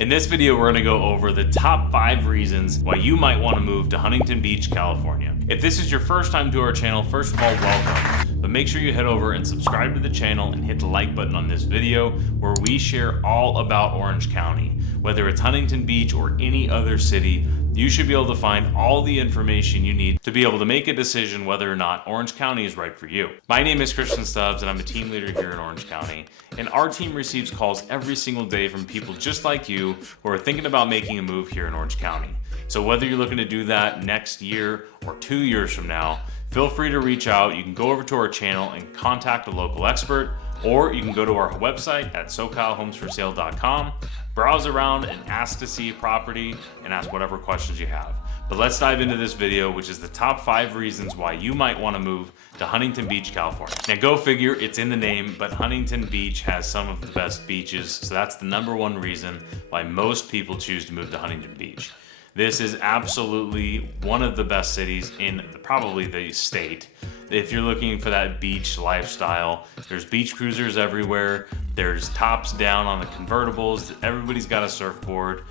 In this video, we're gonna go over the top 5 reasons why you might wanna move to Huntington Beach, California. If this is your first time to our channel, first of all, welcome. But make sure you head over and subscribe to the channel and hit the like button on this video where we share all about Orange County. Whether it's Huntington Beach or any other city, you should be able to find all the information you need to be able to make a decision whether or not Orange County is right for you. My name is Christian Stubbs and I'm a team leader here in Orange County. And our team receives calls every single day from people just like you who are thinking about making a move here in Orange County. So whether you're looking to do that next year or 2 years from now, feel free to reach out. You can go over to our channel and contact a local expert, or you can go to our website at socalhomesforsale.com, browse around and ask to see a property and ask whatever questions you have. But let's dive into this video, which is the top 5 reasons why you might want to move to Huntington Beach, California. Now go figure, it's in the name, but Huntington Beach has some of the best beaches, so that's the #1 reason why most people choose to move to Huntington Beach. This is absolutely one of the best cities in probably the state. If you're looking for that beach lifestyle, there's beach cruisers everywhere. There's tops down on the convertibles. Everybody's got a surfboard.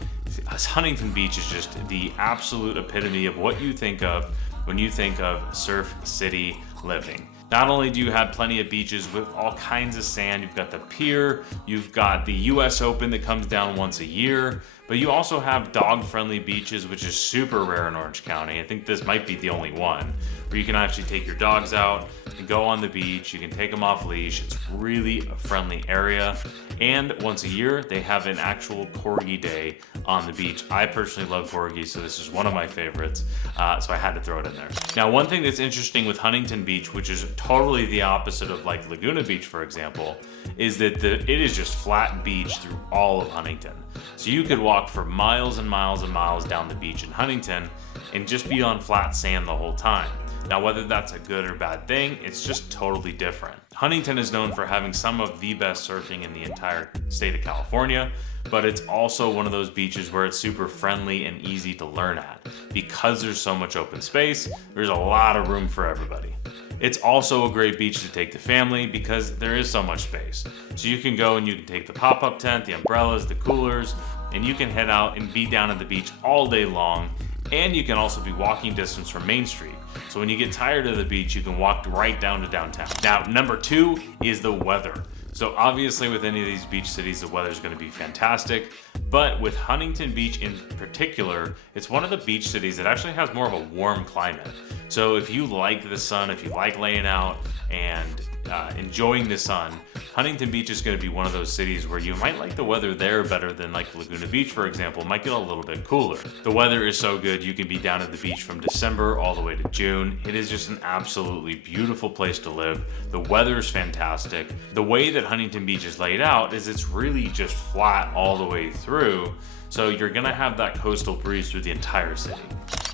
Huntington Beach is just the absolute epitome of what you think of when you think of surf city living. Not only do you have plenty of beaches with all kinds of sand, you've got the pier, you've got the US Open that comes down once a year, but you also have dog-friendly beaches, which is super rare in Orange County. I think this might be the only one where you can actually take your dogs out and go on the beach. You can take them off leash. It's really a friendly area. And once a year, they have an actual Corgi Day on the beach. I personally love corgis, so this is one of my favorites. So I had to throw it in there. Now, one thing that's interesting with Huntington Beach, which is totally the opposite of like Laguna Beach, for example, is that it is just flat beach through all of Huntington. So you could walk for miles and miles and miles down the beach in Huntington and just be on flat sand the whole time. Now, whether that's a good or bad thing, it's just totally different. Huntington is known for having some of the best surfing in the entire state of California, but it's also one of those beaches where it's super friendly and easy to learn at. Because there's so much open space, there's a lot of room for everybody. It's also a great beach to take the family because there is so much space. So you can go and you can take the pop-up tent, the umbrellas, the coolers, and you can head out and be down at the beach all day long. And you can also be walking distance from Main Street. So when you get tired of the beach, you can walk right down to downtown. Now, #2 is the weather. So obviously with any of these beach cities, the weather is going to be fantastic. But with Huntington Beach in particular, it's one of the beach cities that actually has more of a warm climate. So if you like the sun, if you like laying out and enjoying the sun, Huntington Beach is going to be one of those cities where you might like the weather there better than like Laguna Beach, for example. It might get a little bit cooler. The weather is so good, you can be down at the beach from December all the way to June. It is just an absolutely beautiful place to live. The weather is fantastic. The way that Huntington Beach is laid out is it's really just flat all the way through. So you're gonna have that coastal breeze through the entire city.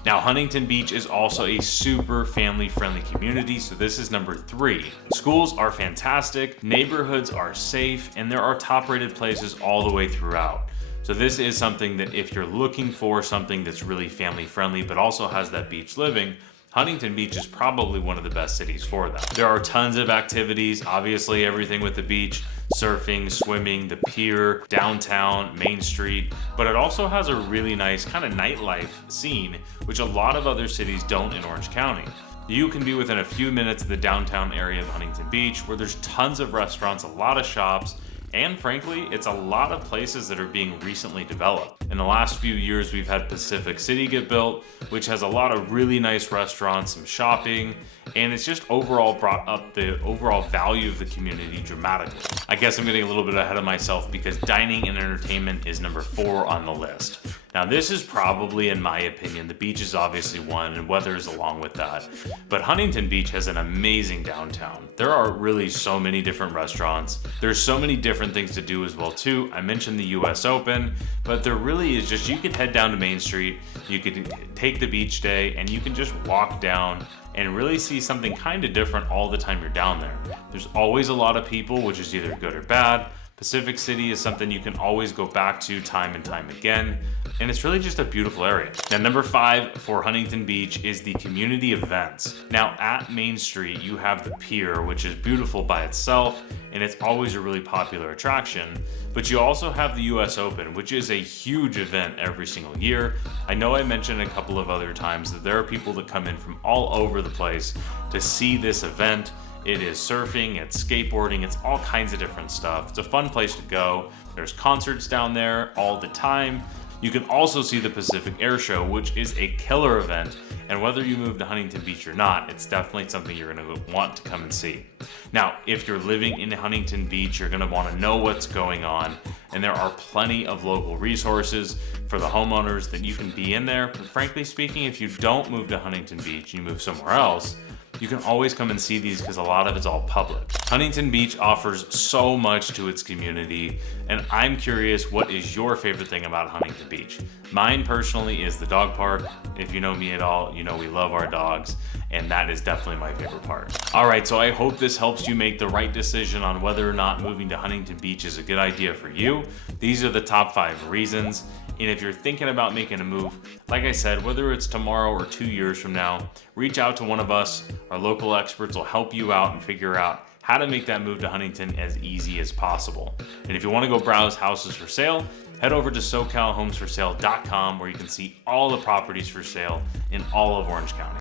Now, Huntington Beach is also a super family-friendly community, so this is #3. Schools are fantastic, neighborhoods are safe, and there are top-rated places all the way throughout. So this is something that if you're looking for something that's really family-friendly but also has that beach living, Huntington Beach is probably one of the best cities for that. There are tons of activities, obviously everything with the beach, surfing, swimming, the pier, downtown, Main Street, but it also has a really nice kind of nightlife scene, which a lot of other cities don't in Orange County. You can be within a few minutes of the downtown area of Huntington Beach, where there's tons of restaurants, a lot of shops, and frankly, it's a lot of places that are being recently developed. In the last few years, we've had Pacific City get built, which has a lot of really nice restaurants, some shopping, and it's just overall brought up the overall value of the community dramatically. I guess I'm getting a little bit ahead of myself because dining and entertainment is #4 on the list. Now, this is probably, in my opinion, the beach is obviously one and weather is along with that, but Huntington Beach has an amazing downtown. There are really so many different restaurants. There's so many different things to do as well too. I mentioned the US Open, but there really is just, you could head down to Main Street, you could take the beach day, and you can just walk down and really see something kind of different all the time you're down there. There's always a lot of people, which is either good or bad. Pacific City is something you can always go back to time and time again, and it's really just a beautiful area. Now, number 5 for Huntington Beach is the community events. Now, at Main Street, you have the pier, which is beautiful by itself, and it's always a really popular attraction. But you also have the US Open, which is a huge event every single year. I know I mentioned a couple of other times that there are people that come in from all over the place to see this event. It is surfing, it's skateboarding, it's all kinds of different stuff. It's a fun place to go. There's concerts down there all the time. You can also see the Pacific Air Show, which is a killer event. And whether you move to Huntington Beach or not, it's definitely something you're gonna want to come and see. Now, if you're living in Huntington Beach, you're gonna wanna know what's going on. And there are plenty of local resources for the homeowners that you can be in there. But frankly speaking, if you don't move to Huntington Beach, you move somewhere else, you can always come and see these because a lot of it's all public. Huntington Beach offers so much to its community, and I'm curious, what is your favorite thing about Huntington Beach? Mine personally is the dog park. If you know me at all, you know we love our dogs, and that is definitely my favorite part. All right, so I hope this helps you make the right decision on whether or not moving to Huntington Beach is a good idea for you. These are the top 5 reasons. And if you're thinking about making a move, like I said, whether it's tomorrow or 2 years from now, reach out to one of us. Our local experts will help you out and figure out how to make that move to Huntington as easy as possible. And if you want to go browse houses for sale, head over to SoCalHomesForSale.com, where you can see all the properties for sale in all of Orange County.